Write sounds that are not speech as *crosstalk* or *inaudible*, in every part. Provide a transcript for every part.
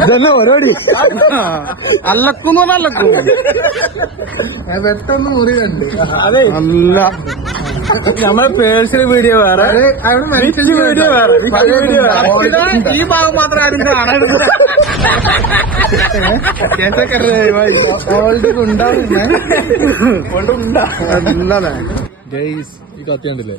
അതല്ലേ ഒരടി അല്ലക്കും അല്ലക്കും പെട്ടെന്ന് മുറിയുണ്ട് അതെ അല്ല നമ്മളെ പേഴ്സണൽ വീഡിയോ വേറെ വീഡിയോ വേറെ ഈ ഭാഗം മാത്രം ആരും കാണരുത് ഉണ്ടാവും ഉണ്ടാ ഈ കത്തിയുണ്ടല്ലേ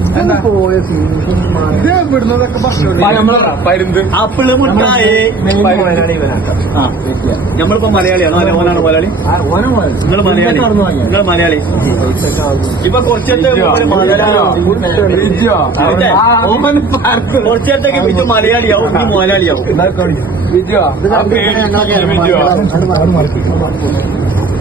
ഞമ്മളിപ്പോ മലയാളിയാണ് ഓനാണ് മലയാളി നിങ്ങൾ മലയാളി നിങ്ങൾ മലയാളി ഇപ്പൊ കൊറച്ചേത്തേക്ക് കൊറച്ചേത്തേക്ക് പിന്നെ മലയാളിയാവും ഇനി മലയാളിയാവും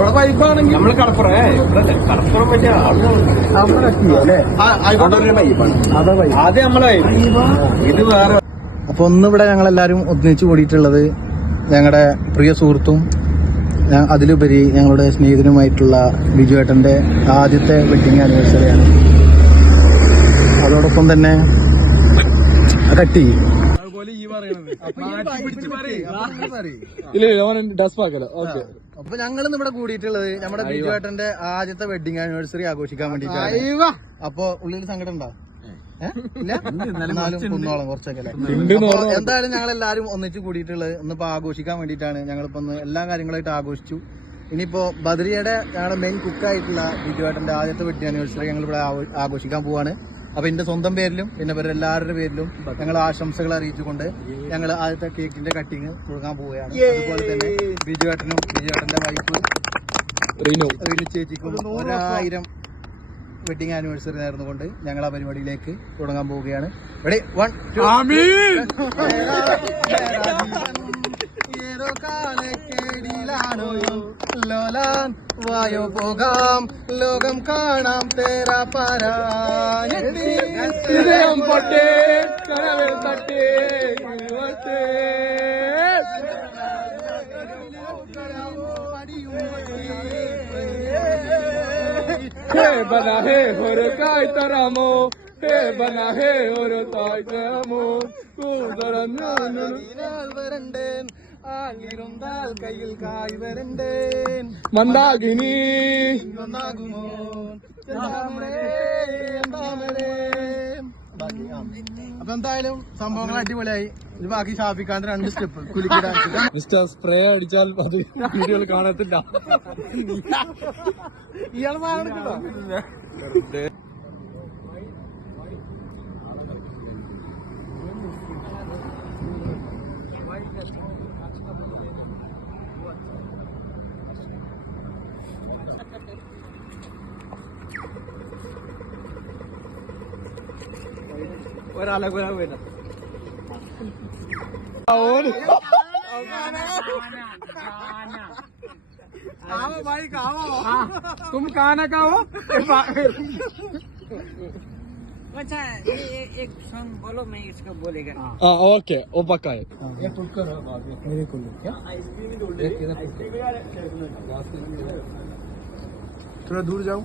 അപ്പൊ ഒന്ന് ഇവിടെ ഞങ്ങൾ എല്ലാരും ഒന്നിച്ചു കൂടിയിട്ടുള്ളത് ഞങ്ങളുടെ പ്രിയ സുഹൃത്തും അതിലുപരി ഞങ്ങളുടെ സ്നേഹിതനുമായിട്ടുള്ള ബിജുവേട്ടന്റെ ആദ്യത്തെ വെഡിങ് ആനിവേഴ്സറിയാണ് അതോടൊപ്പം തന്നെ കട്ടി ഈ പറയണത് ഡസ്റ്റ് ഓക്കെ അപ്പൊ ഞങ്ങളിന്ന് ഇവിടെ കൂടിയിട്ടുള്ളത് നമ്മുടെ ബിജു ഏട്ടന്റെ ആദ്യത്തെ വെഡിങ് ആനിവേഴ്സറി ആഘോഷിക്കാൻ വേണ്ടിട്ട് അപ്പൊ ഉള്ളിൽ സങ്കടം ഉണ്ടാവും കുന്നോളം കുറച്ചൊക്കെ എന്തായാലും ഞങ്ങൾ എല്ലാരും ഒന്നിച്ച് കൂടിയിട്ടുള്ളത് ഒന്നിപ്പോ ആഘോഷിക്കാൻ വേണ്ടിട്ടാണ് ഞങ്ങളിപ്പോ ഒന്ന് എല്ലാ കാര്യങ്ങളായിട്ട് ആഘോഷിച്ചു ഇനിയിപ്പോ ബദ്രിയുടെ ഞങ്ങളുടെ മെയിൻ കുക്കായിട്ടുള്ള ബിജു ഏട്ടന്റെ ആദ്യത്തെ വെഡിങ് ആനിവേഴ്സറി ഞങ്ങൾ ഇവിടെ ആഘോഷിക്കാൻ പോവാണ് അപ്പൊ എന്റെ സ്വന്തം പേരിലും പിന്നെ ഇവരെല്ലാവരുടെ പേരിലും ഞങ്ങൾ ആശംസകൾ അറിയിച്ചുകൊണ്ട് ഞങ്ങൾ ആദ്യത്തെ കേക്കിന്റെ കട്ടിങ് തുടങ്ങാൻ പോവുകയാണ് അതുപോലെ തന്നെ ബിജു ഏട്ടനും ബിജുവേട്ടന്റെ വൈഫും ചേച്ചിക്കും ഒരായിരം വെഡിങ് ആനിവേഴ്സറി നേർന്നു കൊണ്ട് ഞങ്ങൾ ആ പരിപാടിയിലേക്ക് തുടങ്ങാൻ പോവുകയാണ് ready one two കാണേക്ക് lalanu lalan vayu bogam logam kaanam tera para yetti idam patte karavel patte vaste हे बना हे और काय तरामो हे बना हे और ताई तरामो कुदरन नन नन नीनाल वरंडे ആളിരുന്നാൽ കയ്യിൽ കായ് വരണ്ടേ മന്ദാകിനി അപ്പൊ എന്തായാലും സംഭവങ്ങൾ അടിപൊളിയായി ഇത് ബാക്കി ഷാഫിക്കാന്റെ രണ്ട് സ്റ്റെപ്പ് കുലിക്കിടാൻ സ്പ്രേ അടിച്ചാൽ അത് വീഡിയോ കാണത്തില്ല ഇയാൾ മാറണിട്ടോ *laughs* और अलग बना हुए ना और भाई कहा तुम कहा ना कहा अच्छा एक सॉन्ग बोलो मैं इसको बोलेगा ओके ओ पक्का *laughs* है ये टुलकर मेरे को क्या थोड़ा दूर जाऊं